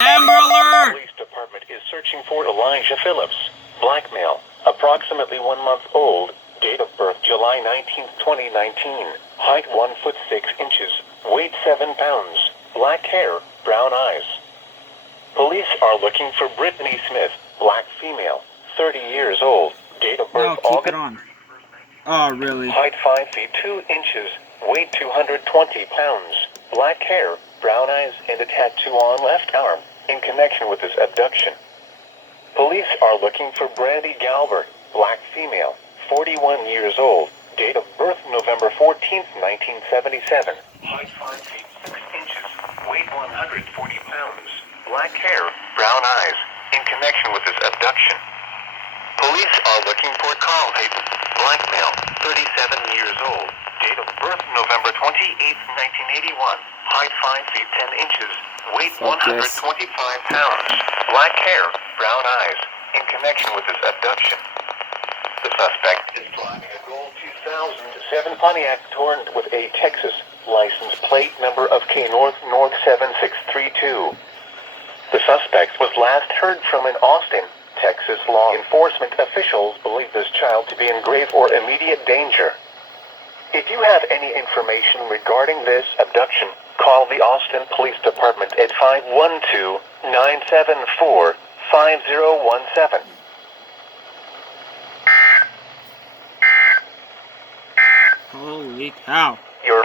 Amber Alert! Police department is searching for Elijah Phillips. Black male, approximately 1 month old, date of birth July 19, 2019, height 1 foot 6 inches, weight 7 pounds, black hair, brown eyes. Police are looking for Brittany Smith, black female, 30 years old, date of birth No, keep August. it on. Oh, really? Height 5 feet 2 inches, weight 220 pounds, black hair, brown eyes, and a tattoo on left arm, in connection with this abduction. Police are looking for Brandy Galbert, black female, 41 years old, date of birth November 14, 1977. Height 5 feet 6 inches, weight 140 pounds, black hair, brown eyes, in connection with this abduction. Police are looking for Carl Hayden, black male, 37 years old, date of birth November 28, 1981, height 5 feet 10 inches, weight 125 pounds, black hair, brown eyes, in connection with this abduction. The suspect is driving a gold 2007 Pontiac Torrent with a Texas license plate number of K North 7632. The suspect was last heard from in Austin, Texas. Law enforcement officials believe this child to be in grave or immediate danger. If you have any information regarding this abduction, call the Austin Police Department at 512-974-5017. Holy cow. Your